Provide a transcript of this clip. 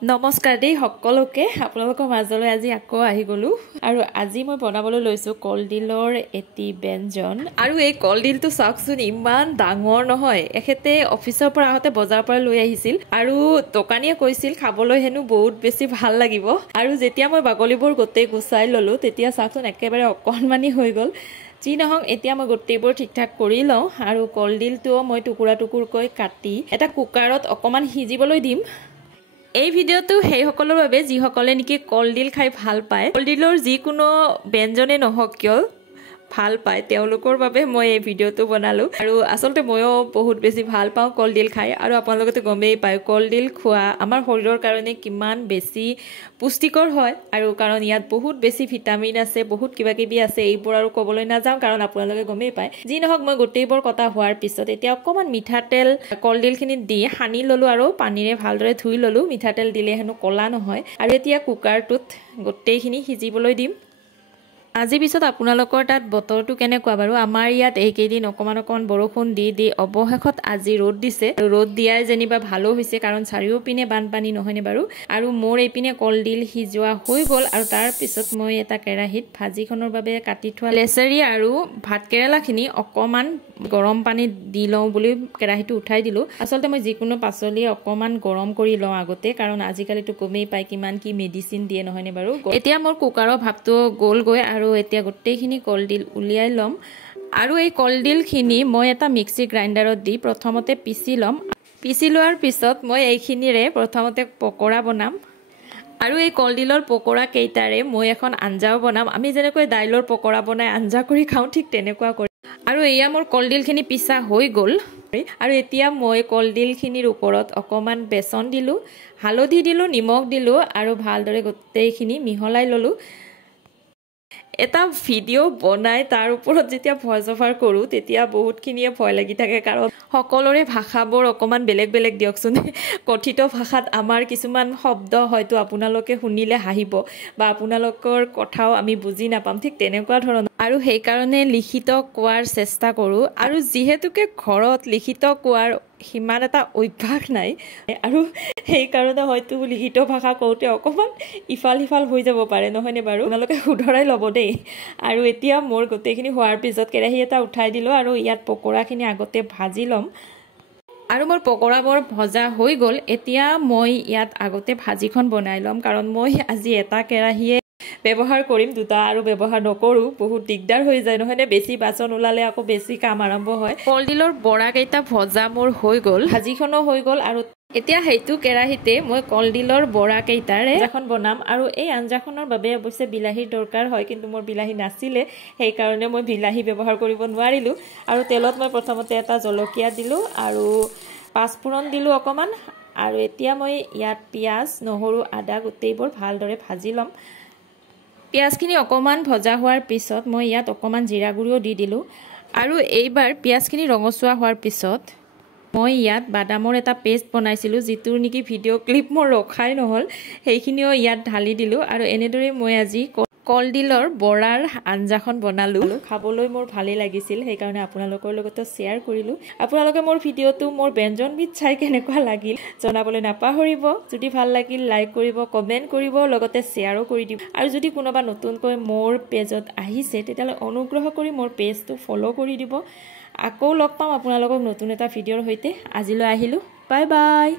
নমস্কাৰ দেই সকলোকে আপোনালোকৰ মাজলৈ আজি আকৌ আহি গলো আৰু আজি মই বনাবলৈ লৈছো কলডিলৰ এটি ব্যঞ্জন আৰু এই কলডিলটো চাওকচোন ইমান ডাঙৰ নহয় এখেতে অফিচৰ পৰা আহতে বজাৰ পৰা লৈ আহিছিল আৰু দোকানীয়ে কৈছিল খাবলৈ হেনু বহুত বেছি ভাল লাগিব আৰু যেতিয়া মই বাগলিবোৰ গোটেই গুছাই ললো তেতিয়া চাওকচোন একেবাৰে অকণমানি হৈ গল যি নহক এতিয়া মই গোটেইবোৰ ঠিকঠাক কৰি লওঁ আৰু কলডিলটো মই টুকুৰা টুকুৰকৈ কাটি এটা কুকাৰত অকমান সিজিবলৈ দিম এই ভিডিওটো সেই সকলৰ বাবে যি সকলে নেকি কলডিল খাই ভাল পায় কলডিলৰ যিকোনো ব্যঞ্জনে নহওক কিয় ভাল পায় তেওঁলোকৰ বাবে মই এই ভিডিওটো বনালো আৰু আসলতে ময়ো বহুত বেছি ভাল পাওঁ কলডিল খাই আৰু আপোনালোকে গমেই পায় কলডিল খোৱা আমাৰ শৰীৰৰ কাৰণে কিমান বেছি পুষ্টিকৰ হয় আৰু কাৰণ ইয়াত বহুত বেছি ভিটামিন আছে বহুত কিবা কিবি আছে এইবোৰ আৰু ক'বলৈ নাযাওঁ কাৰণ আপোনালোকে গমেই পায় যি নহওক মই গোটেইবোৰ কথা হোৱাৰ পিছত এতিয়া অকমান মিঠাতেল কলডিলখিনি দি সানি ললো আৰু পানীৰে ভালদৰে ধুই ললো মিঠাতেল দিলে হেনো কলা নহয় আৰু এতিয়া কুকাৰটোত গোটেইখিনি সিজিবলৈ দিম আজি পিছত আপোনালোকৰ তাত বতৰটো কেনেকুৱা বাৰু আমাৰ ইয়াত এইকেইদিন অকমান বৰষুণ দি অৱশেষত আজি ৰ'দ দিছে ৰ'দ দিয়াই যেনিবা ভালো হৈছে কাৰণ চাৰিওপিনে বানপানী নহয়নে বাৰু আৰু মোৰ এইপিনে কলডিল সিজোৱা হৈ গ'ল আৰু তাৰ পিছত মই এটা কেৰাহীত ভাজিখনৰ বাবে কাটি থোৱা লেচেৰি আৰু ভাতকেৰেলাখিনি অকমান গৰম পানীত দি লওঁ বুলি কেৰাহীটো উঠাই দিলো আসলতে মই যিকোনো পাচলি অকমান গৰম কৰি লওঁ আগতে কাৰণ আজিকালিতো গমেই পাই কিমান কি মেডিচিন দিয়ে নহয়নে বাৰু এতিয়া মোৰ কুকাৰৰ ভাপটো গ'লগৈ আৰু এতিয়া গোটেইখিনি কলডিল উলিয়াই লম আৰু এই কলডিলখিনি মই এটা মিক্সি গ্ৰাইণ্ডাৰত দি প্ৰথমতে পিচি লম পিচি লোৱাৰ পিছত মই এইখিনিৰে প্ৰথমতে পকৰা বনাম আৰু এই কলডিলৰ পকৰা কেইটাৰে মই এখন আঞ্জাও বনাম আমি যেনেকৈ দাইলৰ পকৰা বনাই আঞ্জা কৰি খাওঁ ঠিক তেনেকুৱা কৰি আৰু এয়া মোৰ কলডিলখিনি পিছা হৈ গ'ল আৰু এতিয়া মই কলডিলখিনিৰ ওপৰত অকমান বেচন দিলো হালধি দিলো নিমখ দিলো আৰু ভালদৰে গোটেইখিনি মিহলাই ললো এটা ভিডিও বনাই তাৰ ওপৰত যেতিয়া ভয়েস অভাৰ কৰো তেতিয়া বহুতখিনিয়ে ভয় লাগি থাকে কাৰণ সকলোৰে ভাষাবোৰ অকমান বেলেগ বেলেগ দিয়কচোন কথিত ভাষাত আমাৰ কিছুমান শব্দ হয়তো আপোনালোকে শুনিলে হাঁহিব বা আপোনালোকৰ কথাও আমি বুজি নাপাম ঠিক তেনেকুৱা ধৰণৰ আৰু সেই কাৰণে লিখিত কোৱাৰ চেষ্টা কৰো আৰু যিহেতুকে ঘৰত লিখিত কোৱাৰ সিমান এটা অভ্যাস নাই আৰু সেই কাৰণে হয়তো লিখিত ভাষা কওঁতে অকমান ইফাল সিফাল হৈ যাব পাৰে নহয়নে বাৰু আপোনালোকে শুধৰাই ল'ব দেই আৰু এতিয়া মোৰ গোটেইখিনি হোৱাৰ পিছত কেৰাহী এটা উঠাই দিলো আৰু ইয়াত পকৰাখিনি আগতে ভাজি ল'ম আৰু মোৰ পকৰাবোৰ ভজা হৈ গ'ল এতিয়া মই ইয়াত আগতে ভাজিখন বনাই ল'ম কাৰণ মই আজি এটা কেৰাহীয়ে ব্যৱহাৰ কৰিম দুটা আৰু ব্যৱহাৰ নকৰো বহুত দিগদাৰ হৈ যায় নহয়নে বেছি বাচন ওলালে আকৌ বেছি কাম আৰম্ভ হয় কলডিলৰ বৰা কেইটা ভজা মোৰ হৈ গ'ল ভাজিখনো হৈ গ'ল আৰু এতিয়া হেতু কেৰাহীতে মই কলডিলৰ বৰা কেইটাৰে আঞ্জাখন বনাম আৰু এই আঞ্জাখনৰ বাবে অৱশ্যে বিলাহীৰ দৰকাৰ হয় কিন্তু মোৰ বিলাহী নাছিলে সেই কাৰণে মই বিলাহী ব্যৱহাৰ কৰিব নোৱাৰিলো আৰু তেলত মই প্ৰথমতে এটা জলকীয়া দিলো আৰু পাঁচফোৰণ দিলো অকমান আৰু এতিয়া মই ইয়াত পিয়াজ নহৰু আদা গোটেইবোৰ ভালদৰে ভাজি ল'ম পিয়াজখিনি অকমান ভজা হোৱাৰ পিছত মই ইয়াত অকমান জিৰা গুড়িও দি দিলো আৰু এইবাৰ পিয়াজখিনি ৰঙচুৱা হোৱাৰ পিছত মই ইয়াত বাদামৰ এটা পেষ্ট বনাইছিলো যিটোৰ নেকি ভিডিও ক্লিপ মোৰ ৰখাই নহল সেইখিনিও ইয়াত ঢালি দিলো আৰু এনেদৰে মই আজি কলডিলৰ বৰাৰ আঞ্জাখন বনালো খাবলৈ মোৰ ভালেই লাগিছিল সেই কাৰণে আপোনালোকৰ লগতে শেয়াৰ কৰিলো আপোনালোকে মোৰ ভিডিওটো মোৰ ব্যঞ্জনবিধ চাই কেনেকুৱা লাগিল জনাবলৈ নাপাহৰিব যদি ভাল লাগিল লাইক কৰিব কমেন্ট কৰিব লগতে শেয়াৰো কৰি দিব আৰু যদি কোনোবা নতুনকৈ মোৰ পেজত আহিছে তেতিয়ালে অনুগ্ৰহ কৰি মোৰ পেজটো ফলো কৰি দিব আকৌ লগ পাম আপোনালোকক নতুন এটা ভিডিওৰ সৈতে আজিলৈ আহিলো বাই বাই